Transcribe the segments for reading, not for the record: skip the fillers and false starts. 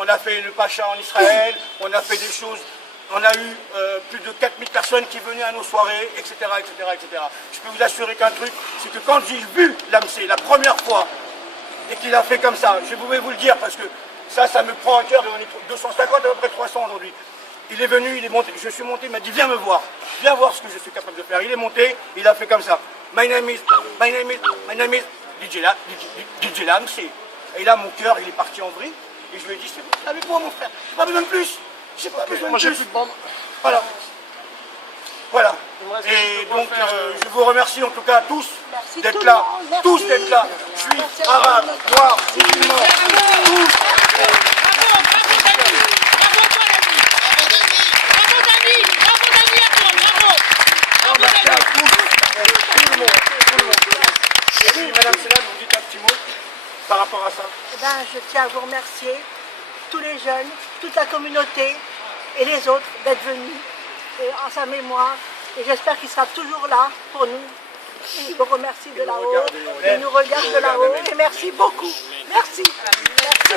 on a fait le Pacha en Israël, on a fait des choses, on a eu plus de 4000 personnes qui venaient à nos soirées, etc., etc., etc. Je peux vous assurer qu'un truc, c'est que quand j'ai vu Lamsé la première fois, et qu'il a fait comme ça, je pouvais vous le dire, parce que ça me prend à cœur, et on est 250, à peu près 300 aujourd'hui. Il est venu, il est monté, je suis monté, il m'a dit viens me voir, viens voir ce que je suis capable de faire. Il est monté, il a fait comme ça. My name is DJ Lamsé. Et là, mon cœur, il est parti en vrille. Et je lui ai dit, c'est bon, avec moi, mon frère. J'ai pas besoin de plus. J'ai pas besoin de plus. Plus de bande. Voilà. Voilà. Et donc, je vous remercie en tout cas tous d'être là. Tous d'être là. Juifs, arabes, noirs, musulmans. Tous. Madame Selam, vous dites un petit mot par rapport à ça? Eh ben, je tiens à vous remercier, tous les jeunes, toute la communauté et les autres d'être venus en sa mémoire. Et j'espère qu'il sera toujours là pour nous. Et je vous remercie de là-haut, il nous regarde de là-haut. Et merci beaucoup. Merci. Merci.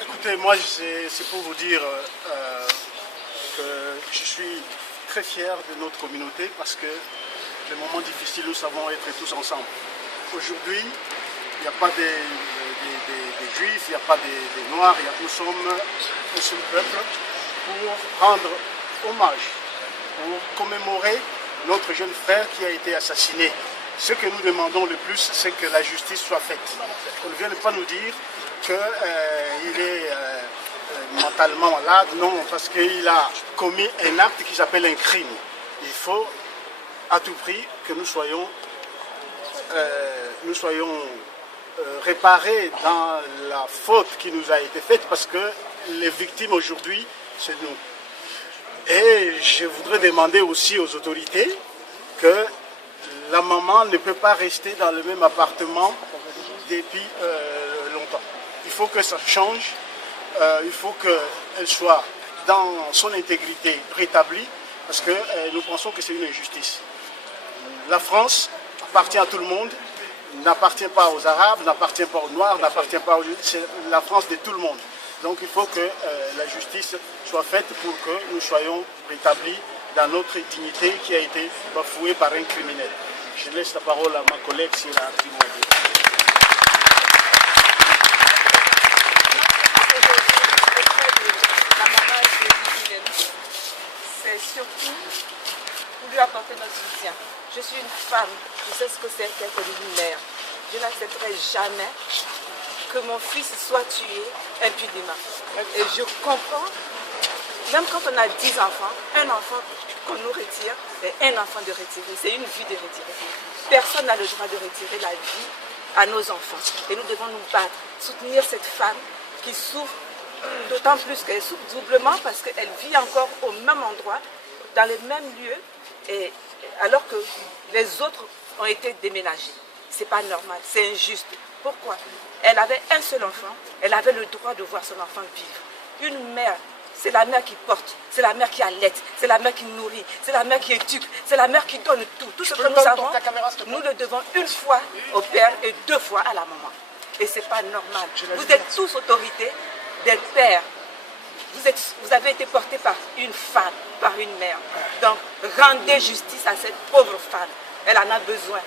Écoutez, moi c'est pour vous dire que je suis très fier de notre communauté parce que les moments difficiles, nous savons être tous ensemble. Aujourd'hui, il n'y a pas des juifs, il n'y a pas des noirs, nous sommes un seul peuple pour rendre hommage, pour commémorer notre jeune frère qui a été assassiné. Ce que nous demandons le plus, c'est que la justice soit faite. On ne vient pas nous dire qu'il est mentalement malade, non, parce qu'il a commis un acte qui s'appelle un crime. Il faut à tout prix que nous soyons réparés dans la faute qui nous a été faite, parce que les victimes aujourd'hui, c'est nous. Et je voudrais demander aussi aux autorités que la maman ne peut pas rester dans le même appartement depuis longtemps. Il faut que ça change, il faut qu'elle soit dans son intégrité rétablie, parce que nous pensons que c'est une injustice. La France appartient à tout le monde, n'appartient pas aux Arabes, n'appartient pas aux Noirs, n'appartient pas aux... C'est la France de tout le monde. Donc il faut que la justice soit faite pour que nous soyons rétablis dans notre dignité qui a été bafouée par un criminel. Je laisse la parole à ma collègue s'il a un petit mot à dire. C'est surtout pour lui apporter notre soutien. Je suis une femme, je sais ce que c'est qu'être une mère. Je n'accepterai jamais que mon fils soit tué impunément. Et je comprends, même quand on a 10 enfants, un enfant qu'on nous retire et un enfant de retirer. C'est une vie de retirer. Personne n'a le droit de retirer la vie à nos enfants. Et nous devons nous battre, soutenir cette femme qui souffre, d'autant plus qu'elle souffre doublement parce qu'elle vit encore au même endroit, dans les mêmes lieux, et alors que les autres ont été déménagés. C'est pas normal, c'est injuste. Pourquoi? Elle avait un seul enfant, elle avait le droit de voir son enfant vivre. Une mère, c'est la mère qui porte, c'est la mère qui allaite, c'est la mère qui nourrit, c'est la mère qui éduque, c'est la mère qui donne tout. Tout ce que nous avons, nous le devons une fois au père et 2 fois à la maman. Et c'est pas normal. Vous êtes tous autorités d'être pères. Vous avez été portés par une femme, par une mère. Donc, rendez justice à cette pauvre femme. Elle en a besoin.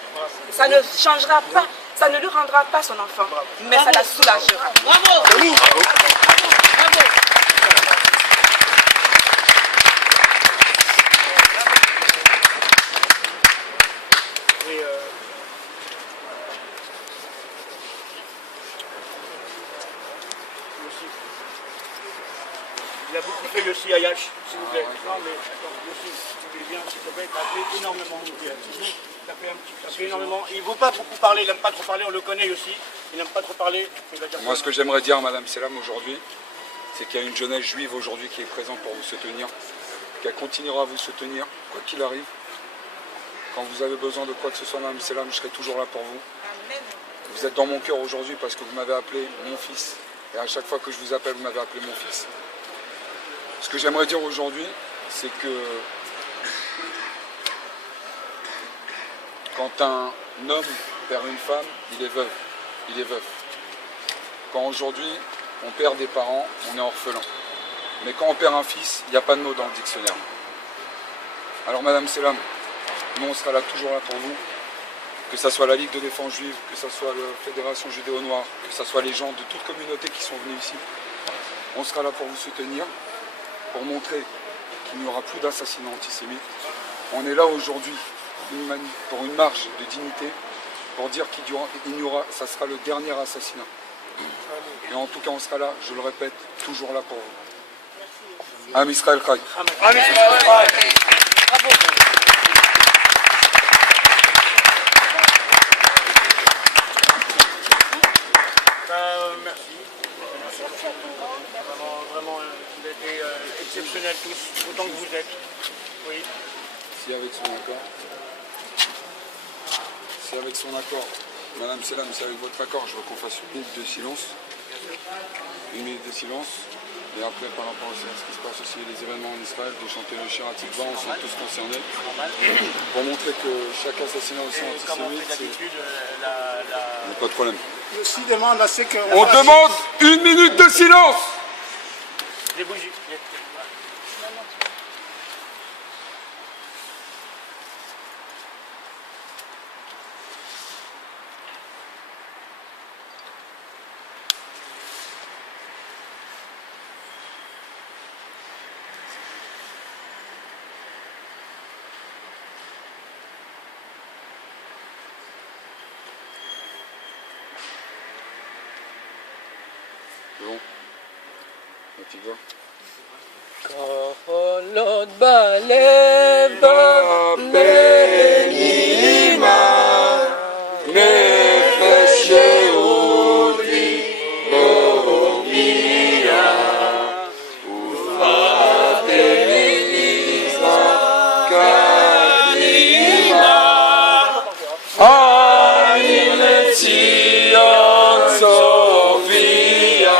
Ça ne changera pas, ça ne lui rendra pas son enfant, mais ça la soulagera. Bravo! Bravo! Bravo! Il a beaucoup fait Yossi Ayash, s'il vous plaît. Non, mais Yossi, si vous voulez bien, s'il te plaît, t'as fait énormément. T'as fait énormément. Il ne veut pas beaucoup parler, il n'aime pas trop parler, on le connaît aussi. Il n'aime pas trop parler. Moi, ce que j'aimerais dire à Madame Selam aujourd'hui, c'est qu'il y a une jeunesse juive aujourd'hui qui est présente pour vous soutenir, qui continuera à vous soutenir, quoi qu'il arrive. Quand vous avez besoin de quoi que ce soit, Madame Selam, je serai toujours là pour vous. Vous êtes dans mon cœur aujourd'hui parce que vous m'avez appelé mon fils. Et à chaque fois que je vous appelle, vous m'avez appelé mon fils. Ce que j'aimerais dire aujourd'hui, c'est que quand un homme perd une femme, il est veuf. Il est veuf. Quand aujourd'hui, on perd des parents, on est orphelin. Mais quand on perd un fils, il n'y a pas de mot dans le dictionnaire. Alors Madame Selam, nous on sera là toujours là pour vous, que ce soit la Ligue de défense juive, que ce soit la Fédération judéo-noire, que ce soit les gens de toute communauté qui sont venus ici. On sera là pour vous soutenir, pour montrer qu'il n'y aura plus d'assassinats antisémites. On est là aujourd'hui pour une marche de dignité, pour dire qu'il y aura, ça sera le dernier assassinat. Et en tout cas, on sera là, je le répète, toujours là pour vous. Am Israël Chai. Am Israël Chai. Merci. Vraiment, vous avez été exceptionnels tous, autant que vous êtes. Oui. Si avec son accord, Madame Selam, c'est avec votre accord, je veux qu'on fasse une minute de silence. Une minute de silence. Et après, par rapport à ce qui se passe aussi, les événements en Israël, de chanter le Shir Hatikva, on sont tous concernés. Pour montrer que chaque assassinat aussi antisémite, c'est... Pas de problème. Je demande à ce que... On demande une minute de silence. Des bougies. C'est bon. Hatikva. קולות בלב בנימה נפש יהודי הומייה ובתנימה קדימה עין לציון סופיה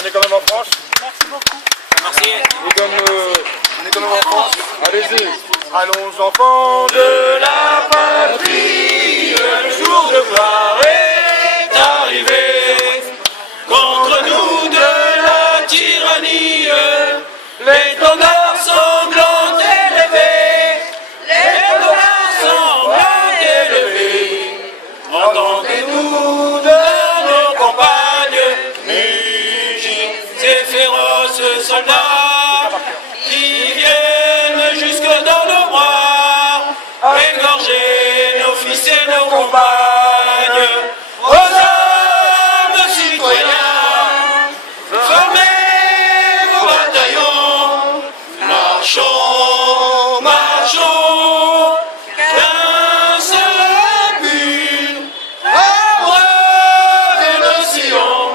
On est quand même en France. Merci beaucoup. Merci. On est quand même en France. Allez-y. Allons enfants de la patrie, le jour de gloire est arrivé. Contre nous de la tyrannie, l'étendard sanglant élevé, l'étendard sanglant élevé. Entendez-nous de nos campagnes, mugies et féroces soldats qui viennent jusque dans nos bois, égorger nos fils et nos compagnes. Aux hommes citoyens, formez vos bataillons, marchons, marchons, d'un seul but, amoureux de nos sillons.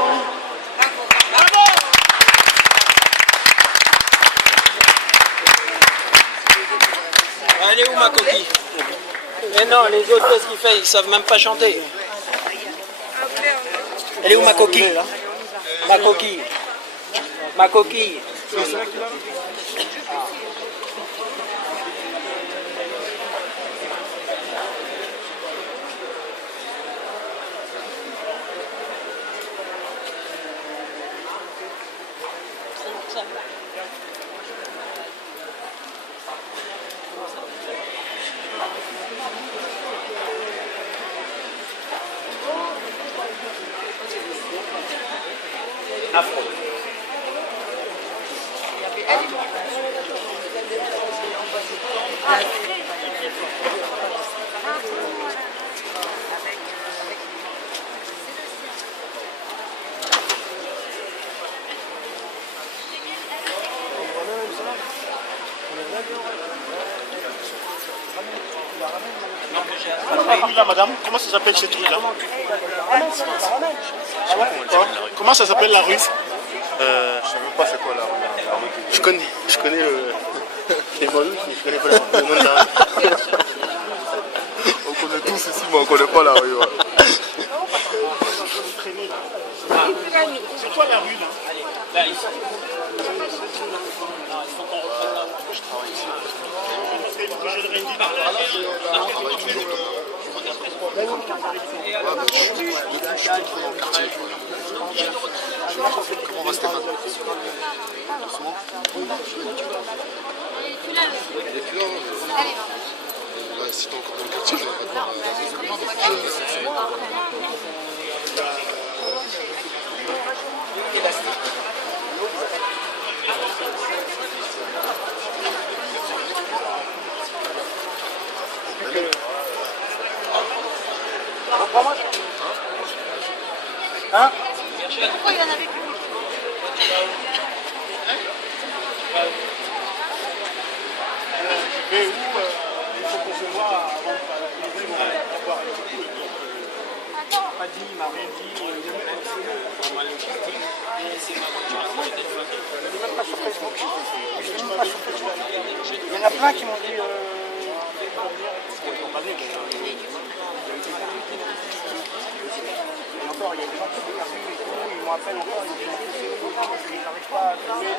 Elle est où ma coquille? Mais non, les autres, qu'est-ce qu'ils font? Ils savent même pas chanter. Elle est où ma coquille? Ma coquille. Ma coquille. Afro. rue là, madame, comment ça s'appelle ce truc là? Comment ça s'appelle la rue? Je sais même pas c'est quoi la rue. Je connais les Malouks, mais je connais pas le nom de la rue. On connaît tous ici, mais on connaît pas la rue. Ouais. C'est quoi la rue là? Comment va Stéphane? Il est plus là. Bah, si t'es encore dans le quartier, je l'ai pas. Hein? Pourquoi il en avait plus? Mais où il faut qu'on se voit avant de voir pas dit, il m'a rien dit. Il y en a plein qui m'ont dit. Et encore, il y a des gens qui sont perdus et tout, ils m'appellent encore, ils me disent qu'ils n'arrivent pas à trouver